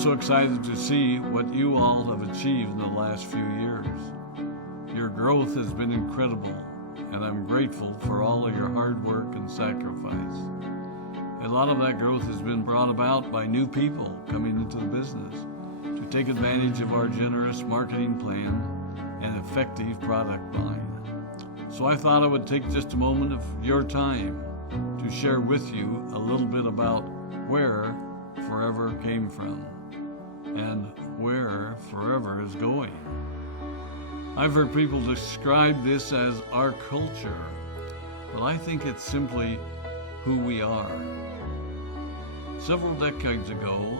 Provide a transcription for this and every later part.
so excited to see what you all have achieved in the last few years. Your growth has been incredible, and I'm grateful for all of your hard work and sacrifice. A lot of that growth has been brought about by new people coming into the business to take advantage of our generous marketing plan and effective product line. So I thought I would take just a moment of your time to share with you a little bit about where forever came from and where forever is going. I've heard people describe this as our culture, but I think it's simply who we are. Several decades ago,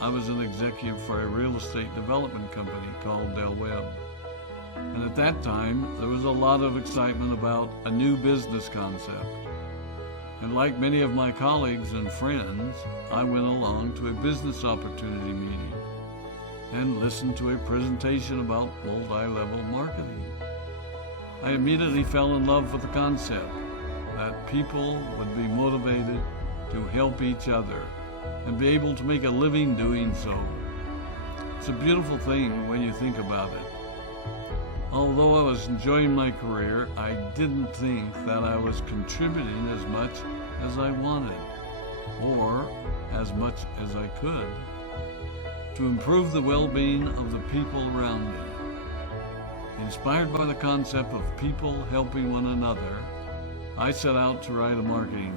I was an executive for a real estate development company called Del Webb. And at that time, there was a lot of excitement about a new business concept. And like many of my colleagues and friends, I went along to a business opportunity meeting and listened to a presentation about multi-level marketing. I immediately fell in love with the concept that people would be motivated to help each other and be able to make a living doing so. It's a beautiful thing when you think about it. Although I was enjoying my career, I didn't think that I was contributing as much as I wanted, or as much as I could, to improve the well-being of the people around me. Inspired by the concept of people helping one another, I set out to write a marketing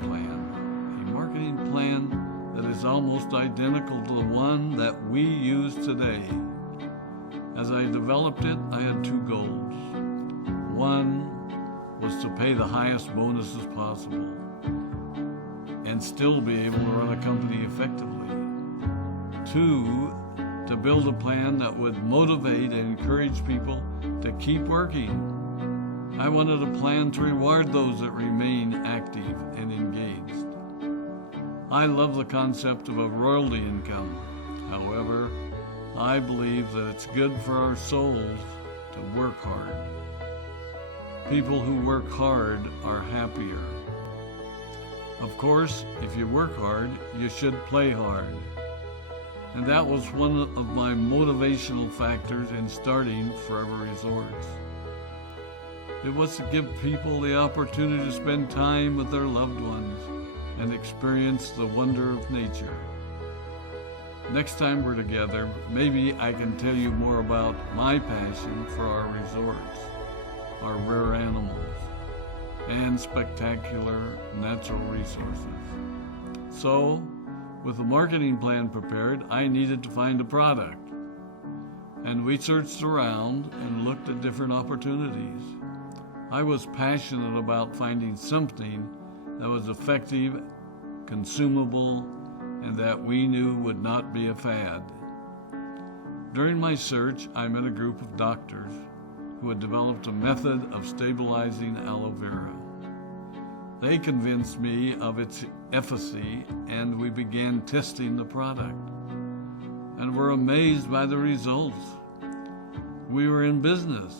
plan that is almost identical to the one that we use today. As I developed it, I had two goals. One was to pay the highest bonuses possible and still be able to run a company effectively. Two, to build a plan that would motivate and encourage people to keep working. I wanted a plan to reward those that remain active and engaged. I love the concept of a royalty income. However, I believe that it's good for our souls to work hard. People who work hard are happier. Of course, if you work hard, you should play hard. And that was one of my motivational factors in starting Forever Resorts. It was to give people the opportunity to spend time with their loved ones and experience the wonder of nature. Next time we're together, maybe I can tell you more about my passion for our resorts, our rare animals, and spectacular natural resources. So, with the marketing plan prepared, I needed to find a product. And we searched around and looked at different opportunities. I was passionate about finding something that was effective, consumable, and that we knew would not be a fad. During my search, I met a group of doctors who had developed a method of stabilizing aloe vera. They convinced me of its efficacy, and we began testing the product, and were amazed by the results. We were in business.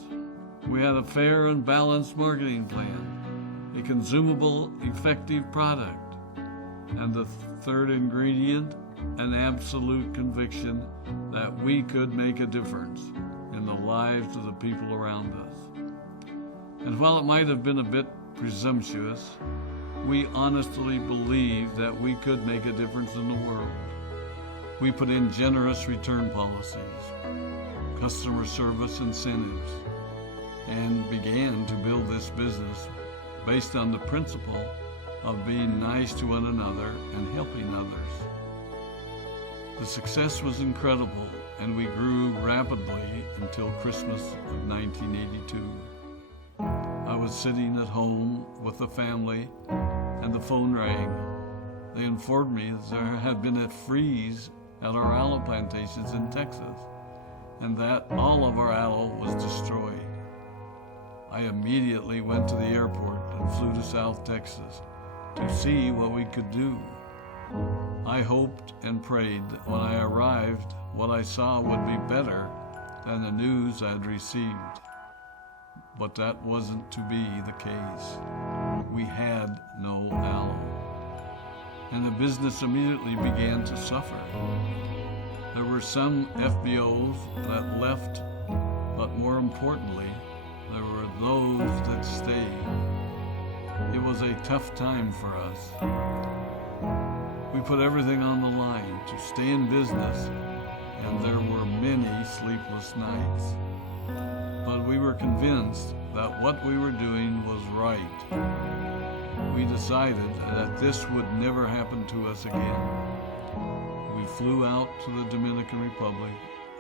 We had a fair and balanced marketing plan, a consumable, effective product, and the third ingredient, an absolute conviction that we could make a difference in the lives of the people around us. And while it might have been a bit presumptuous, we honestly believed that we could make a difference in the world. We put in generous return policies, customer service incentives, and began to build this business based on the principle of being nice to one another and helping others. The success was incredible, and we grew rapidly until Christmas of 1982. I was sitting at home with the family, and the phone rang. They informed me that there had been a freeze at our aloe plantations in Texas, and that all of our aloe was destroyed. I immediately went to the airport and flew to South Texas to see what we could do. I hoped and prayed that when I arrived, what I saw would be better than the news I'd received. But that wasn't to be the case. We had no aloe, and the business immediately began to suffer. There were some FBOs that left, but more importantly, there were those that stayed. It was a tough time for us. We put everything on the line to stay in business, and there were many sleepless nights. But we were convinced that what we were doing was right. We decided that this would never happen to us again. We flew out to the Dominican Republic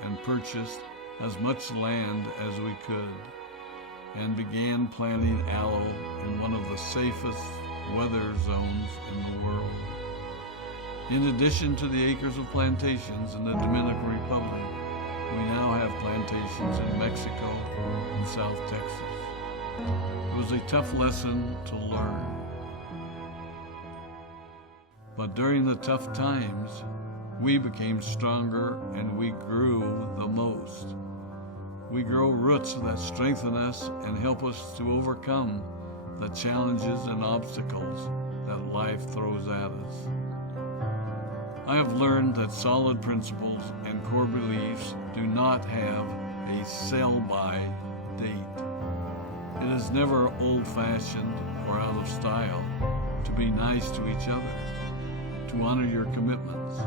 and purchased as much land as we could and began planting aloe in one of the safest weather zones in the world. In addition to the acres of plantations in the Dominican Republic, we now have plantations in Mexico and South Texas. It was a tough lesson to learn. But during the tough times, we became stronger and we grew the most. We grow roots that strengthen us and help us to overcome the challenges and obstacles that life throws at us. I have learned that solid principles and core beliefs do not have a sell-by date. It is never old-fashioned or out of style to be nice to each other, to honor your commitments,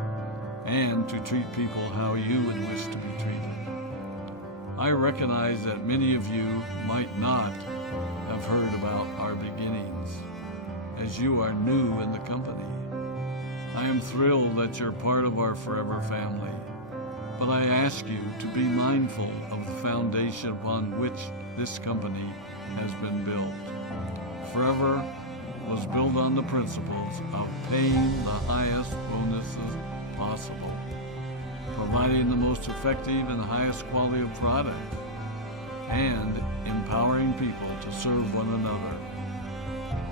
and to treat people how you would wish to be treated. I recognize that many of you might not have heard about our beginnings, as you are new in the company. I am thrilled that you're part of our forever family, but I ask you to be mindful of the foundation upon which this company has been built. Forever was built on the principles of paying the highest bonuses possible, providing the most effective and highest quality of product, and empowering people to serve one another.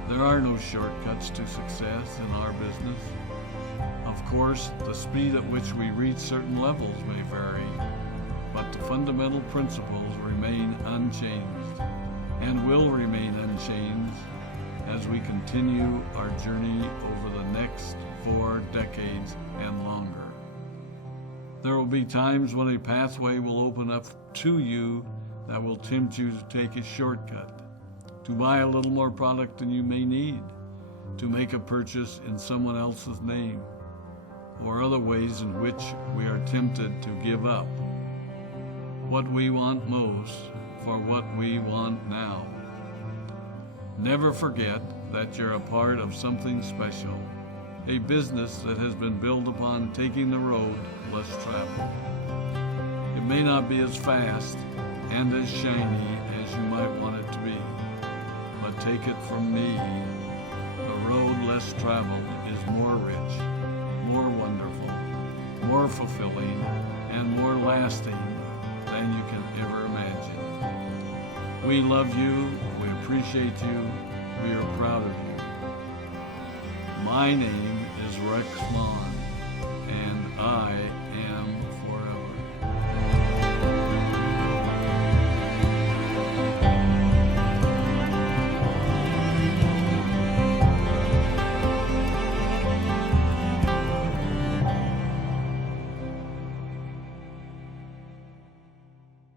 There are no shortcuts to success in our business. Of course, the speed at which we reach certain levels may vary, but the fundamental principles remain unchanged and will remain unchanged as we continue our journey over the next 4 decades and longer. There will be times when a pathway will open up to you that will tempt you to take a shortcut, to buy a little more product than you may need, to make a purchase in someone else's name, or other ways in which we are tempted to give up what we want most for what we want now. Never forget that you're a part of something special, a business that has been built upon taking the road less traveled. It may not be as fast and as shiny as you might want it to be, but take it from me, the road less traveled is more rich, more wonderful, more fulfilling, and more lasting than you can ever imagine. We love you, we appreciate you, we are proud of you. My name is Rex Maughan, and I